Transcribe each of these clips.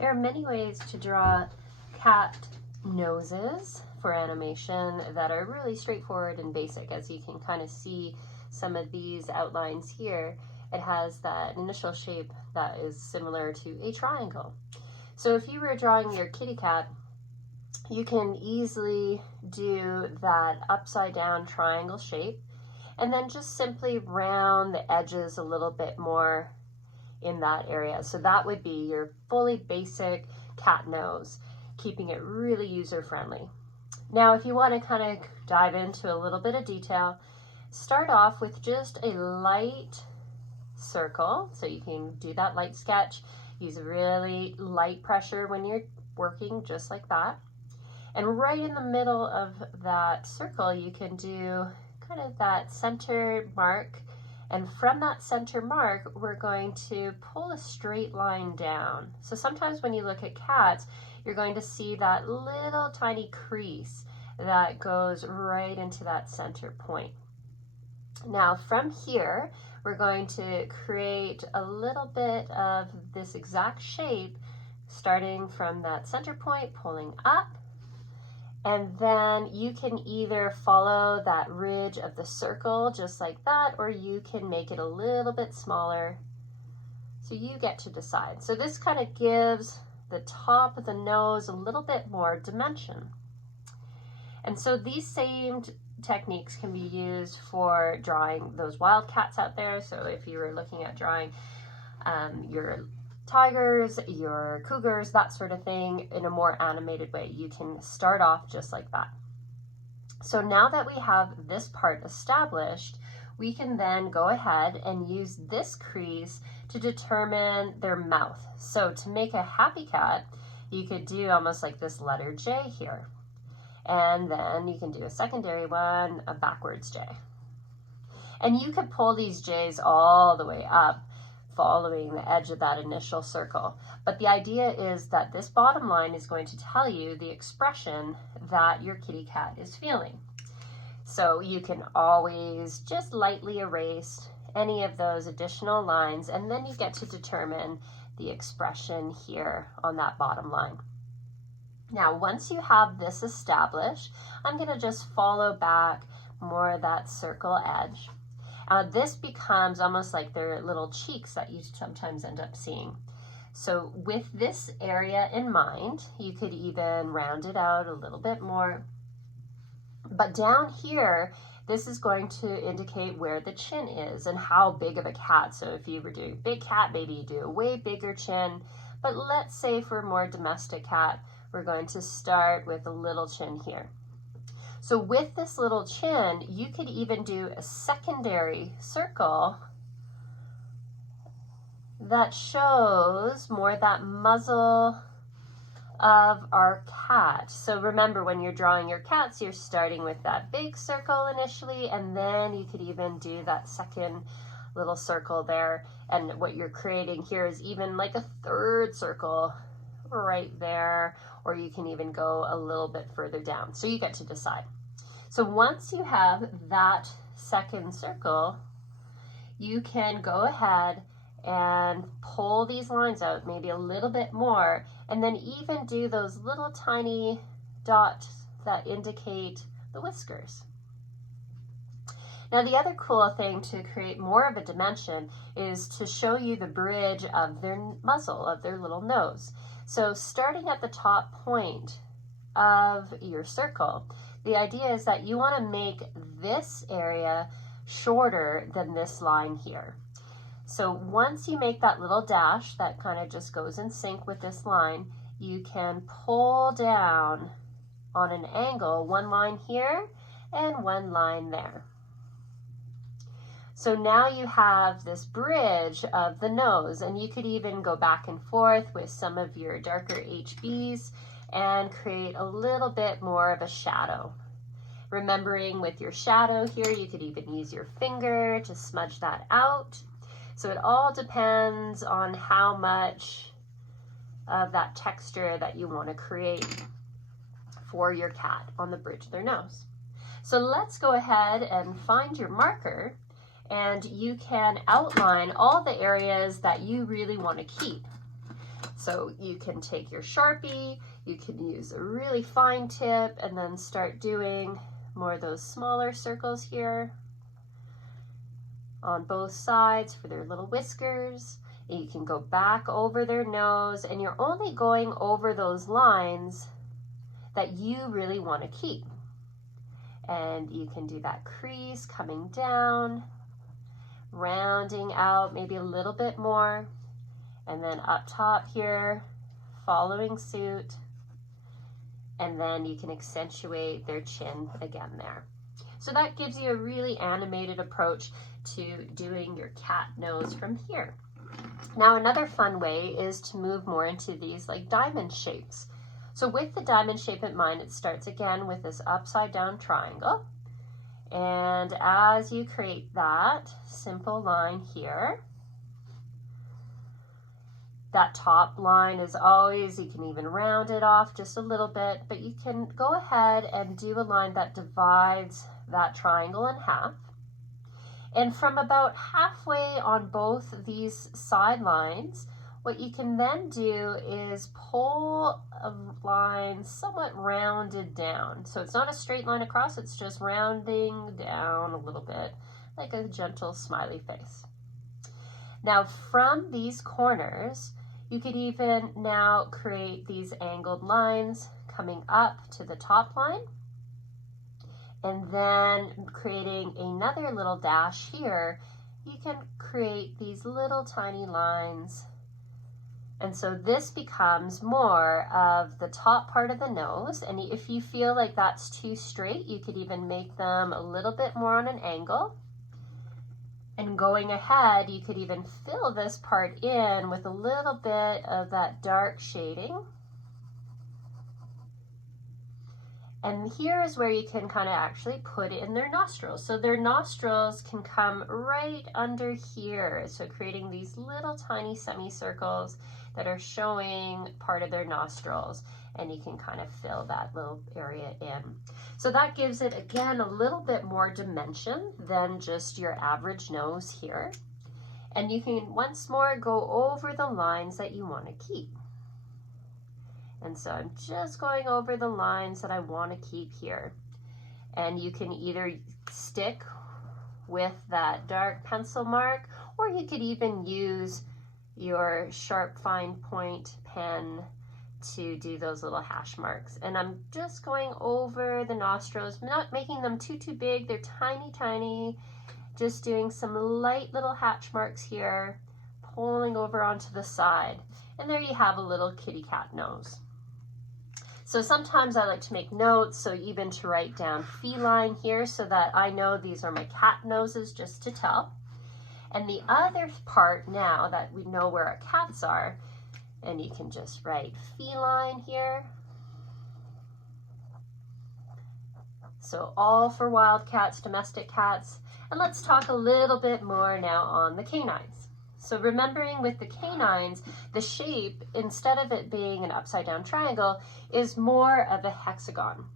There are many ways to draw cat noses for animation that are really straightforward and basic. As you can kind of see some of these outlines here, it has that initial shape that is similar to a triangle. So if you were drawing your kitty cat, you can easily do that upside down triangle shape and then just simply round the edges a little bit more in that area. So that would be your fully basic cat nose, keeping it really user-friendly. Now, if you want to kind of dive into a little bit of detail, start off with just a light circle. So you can do that light sketch, use a really light pressure when you're working, just like that. And right in the middle of that circle, you can do kind of that center mark. And from that center mark, we're going to pull a straight line down. So sometimes when you look at cats, you're going to see that little tiny crease that goes right into that center point. Now from here, we're going to create a little bit of this exact shape, starting from that center point, pulling up. And then you can either follow that ridge of the circle just like that, or you can make it a little bit smaller. So you get to decide. So this kind of gives the top of the nose a little bit more dimension. And so these same techniques can be used for drawing those wild cats out there. So if you were looking at drawing your tigers, your cougars, that sort of thing in a more animated way, you can start off just like that. So now that we have this part established, we can then go ahead and use this crease to determine their mouth. So to make a happy cat, you could do almost like this letter J here. And then you can do a secondary one, a backwards J. And you could pull these J's all the way up, following the edge of that initial circle. But the idea is that this bottom line is going to tell you the expression that your kitty cat is feeling. So you can always just lightly erase any of those additional lines, and then you get to determine the expression here on that bottom line. Now, once you have this established, I'm going to just follow back more of that circle edge. This becomes almost like their little cheeks that you sometimes end up seeing. So with this area in mind, you could even round it out a little bit more. But down here, this is going to indicate where the chin is and how big of a cat. So if you were doing a big cat, maybe you do a way bigger chin. But let's say for a more domestic cat, we're going to start with a little chin here. So with this little chin, you could even do a secondary circle that shows more that muzzle of our cat. So remember, when you're drawing your cats, you're starting with that big circle initially, and then you could even do that second little circle there. And what you're creating here is even like a third circle right there, or you can even go a little bit further down. So you get to decide. So once you have that second circle, you can go ahead and pull these lines out maybe a little bit more, and then even do those little tiny dots that indicate the whiskers. Now the other cool thing to create more of a dimension is to show you the bridge of their muzzle, of their little nose. So starting at the top point of your circle, the idea is that you want to make this area shorter than this line here. So once you make that little dash that kind of just goes in sync with this line, you can pull down on an angle, one line here and one line there. So now you have this bridge of the nose, and you could even go back and forth with some of your darker HBs and create a little bit more of a shadow. Remembering with your shadow here, you could even use your finger to smudge that out. So it all depends on how much of that texture that you want to create for your cat on the bridge of their nose. So let's go ahead and find your marker, and you can outline all the areas that you really want to keep. So you can take your Sharpie, you can use a really fine tip, and then start doing more of those smaller circles here on both sides for their little whiskers. And you can go back over their nose, and you're only going over those lines that you really want to keep. And you can do that crease coming down, rounding out maybe a little bit more, and then up top here, following suit, and then you can accentuate their chin again there. So that gives you a really animated approach to doing your cat nose from here. Now another fun way is to move more into these like diamond shapes. So with the diamond shape in mind, it starts again with this upside down triangle. And as you create that simple line here, that top line is always, you can even round it off just a little bit, but you can go ahead and do a line that divides that triangle in half. And from about halfway on both these side lines, what you can then do is pull a line somewhat rounded down. So it's not a straight line across, it's just rounding down a little bit, like a gentle smiley face. Now from these corners, you could even now create these angled lines coming up to the top line, and then creating another little dash here, you can create these little tiny lines. And so this becomes more of the top part of the nose. And if you feel like that's too straight, you could even make them a little bit more on an angle. And going ahead, you could even fill this part in with a little bit of that dark shading. And here is where you can kind of actually put it in their nostrils. So their nostrils can come right under here. So creating these little tiny semicircles that are showing part of their nostrils. And you can kind of fill that little area in. So that gives it, again, a little bit more dimension than just your average nose here. And you can once more go over the lines that you want to keep. And so I'm just going over the lines that I want to keep here. And you can either stick with that dark pencil mark, or you could even use your sharp fine point pen to do those little hash marks. And I'm just going over the nostrils, not making them too big. They're tiny, tiny. Just doing some light little hatch marks here, pulling over onto the side. And there you have a little kitty cat nose. So sometimes I like to make notes, so even to write down feline here so that I know these are my cat noses just to tell. And the other part, now that we know where our cats are, and you can just write feline here. So all for wild cats, domestic cats. And let's talk a little bit more now on the canines. So remembering with the canines, the shape, instead of it being an upside down triangle, is more of a hexagon.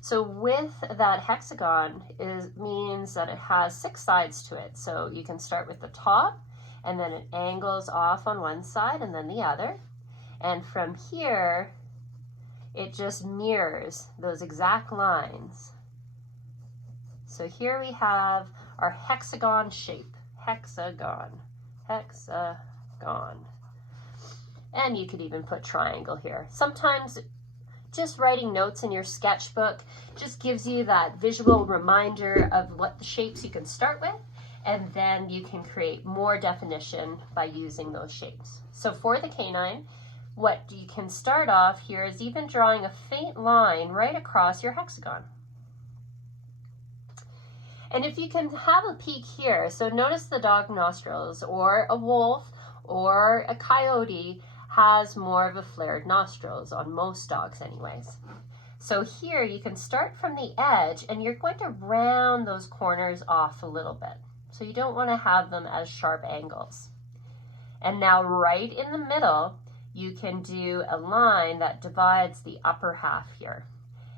So with that hexagon, it means that it has 6 sides to it. So you can start with the top, and then it angles off on one side and then the other. And from here, it just mirrors those exact lines. So here we have our hexagon shape, hexagon. And you could even put triangle here. Sometimes just writing notes in your sketchbook just gives you that visual reminder of what the shapes you can start with, and then you can create more definition by using those shapes. So for the canine, what you can start off here is even drawing a faint line right across your hexagon. And if you can have a peek here, so notice the dog nostrils, or a wolf or a coyote has more of a flared nostrils, on most dogs anyways. So here you can start from the edge, and you're going to round those corners off a little bit. So you don't want to have them as sharp angles. And now right in the middle, you can do a line that divides the upper half here.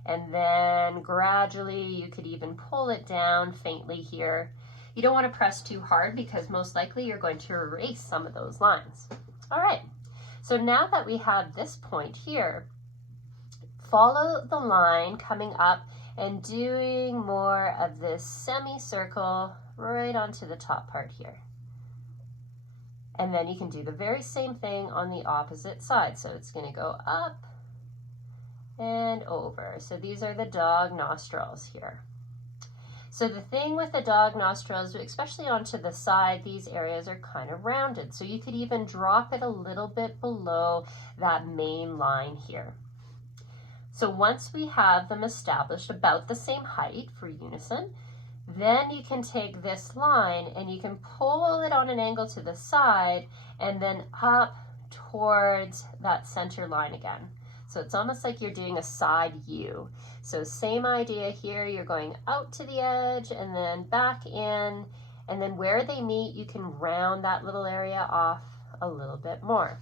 And then gradually you could even pull it down faintly here. You don't want to press too hard because most likely you're going to erase some of those lines. All right, So now that we have this point here, follow the line coming up and doing more of this semicircle right onto the top part here. And then you can do the very same thing on the opposite side. So it's going to go up and over. So these are the dog nostrils here. So the thing with the dog nostrils, especially onto the side, these areas are kind of rounded. So you could even drop it a little bit below that main line here. So once we have them established about the same height for unison, then you can take this line and you can pull it on an angle to the side and then up towards that center line again. So it's almost like you're doing a side U. So same idea here, you're going out to the edge and then back in, and then where they meet, you can round that little area off a little bit more.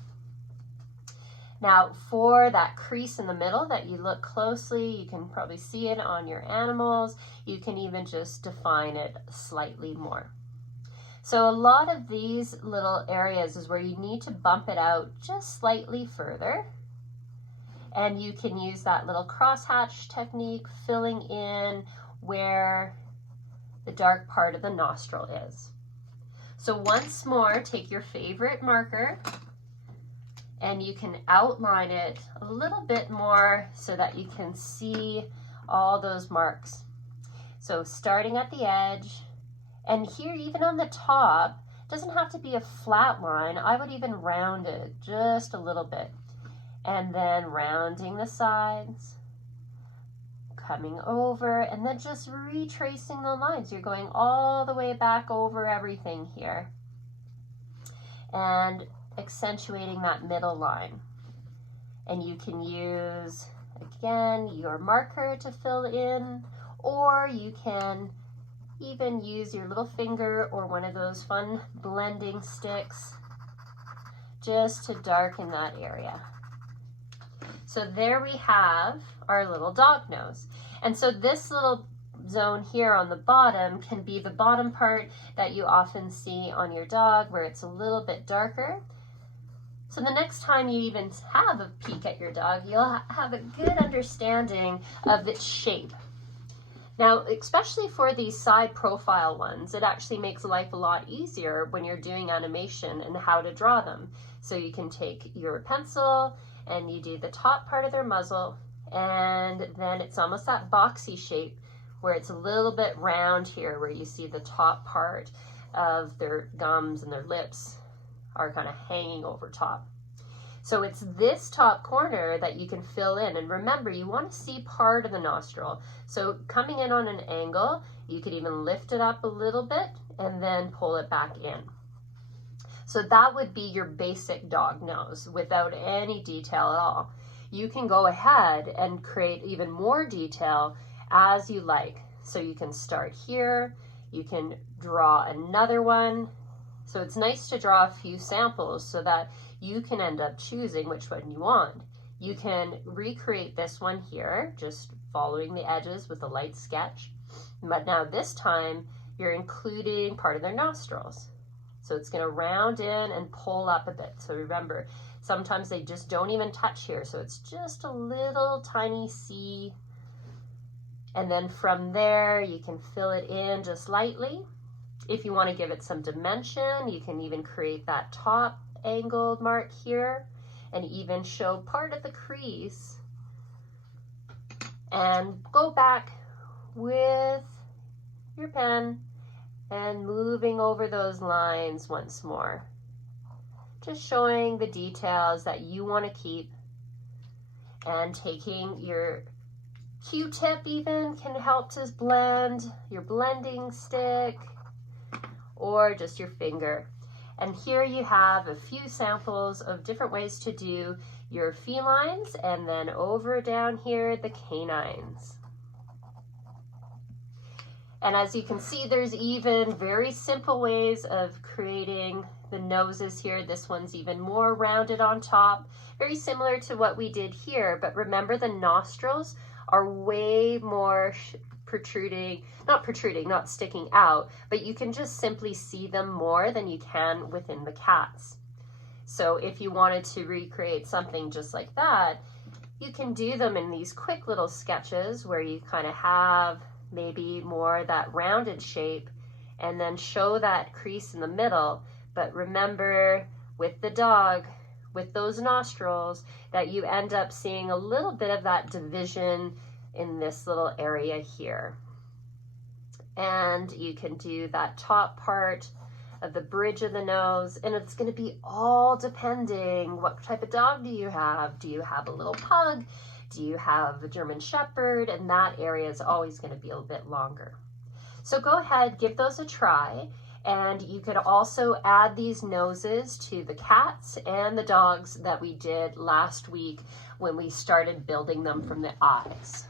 Now for that crease in the middle that you look closely, you can probably see it on your animals. You can even just define it slightly more. So a lot of these little areas is where you need to bump it out just slightly further. And you can use that little crosshatch technique, filling in where the dark part of the nostril is. So once more, take your favorite marker and you can outline it a little bit more so that you can see all those marks. So starting at the edge, and here even on the top, doesn't have to be a flat line. I would even round it just a little bit. And then rounding the sides, coming over, and then just retracing the lines. You're going all the way back over everything here. And accentuating that middle line. And you can use, again, your marker to fill in, or you can even use your little finger or one of those fun blending sticks just to darken that area. So there we have our little dog nose. And so this little zone here on the bottom can be the bottom part that you often see on your dog where it's a little bit darker. So the next time you even have a peek at your dog, you'll have a good understanding of its shape. Now, especially for these side profile ones, it actually makes life a lot easier when you're doing animation and how to draw them. So you can take your pencil and you do the top part of their muzzle, and then it's almost that boxy shape where it's a little bit round here where you see the top part of their gums and their lips are kind of hanging over top. So it's this top corner that you can fill in. And remember, you want to see part of the nostril. So coming in on an angle, you could even lift it up a little bit and then pull it back in. So that would be your basic dog nose without any detail at all. You can go ahead and create even more detail as you like. So you can start here, you can draw another one. So it's nice to draw a few samples so that you can end up choosing which one you want. You can recreate this one here, just following the edges with a light sketch. But now this time, you're including part of their nostrils. So it's going to round in and pull up a bit. So remember, sometimes they just don't even touch here. So it's just a little tiny C. And then from there, you can fill it in just lightly. If you want to give it some dimension, you can even create that top angled mark here and even show part of the crease. And go back with your pen and moving over those lines once more. Just showing the details that you want to keep, and taking your Q-tip even can help to blend, your blending stick, or just your finger. And here you have a few samples of different ways to do your felines, and then over down here, the canines. And as you can see, there's even very simple ways of creating the noses here. This one's even more rounded on top, very similar to what we did here. But remember, the nostrils are way more protruding, not sticking out, but you can just simply see them more than you can within the cats. So if you wanted to recreate something just like that, you can do them in these quick little sketches where you kind of have maybe more that rounded shape and then show that crease in the middle. But remember, with the dog, with those nostrils, that you end up seeing a little bit of that division in this little area here. And you can do that top part of the bridge of the nose, and it's going to be all depending what type of dog do you have. Do you have a little pug? Do you have a German Shepherd? And that area is always going to be a bit longer. So go ahead, give those a try, and you could also add these noses to the cats and the dogs that we did last week when we started building them from the eyes.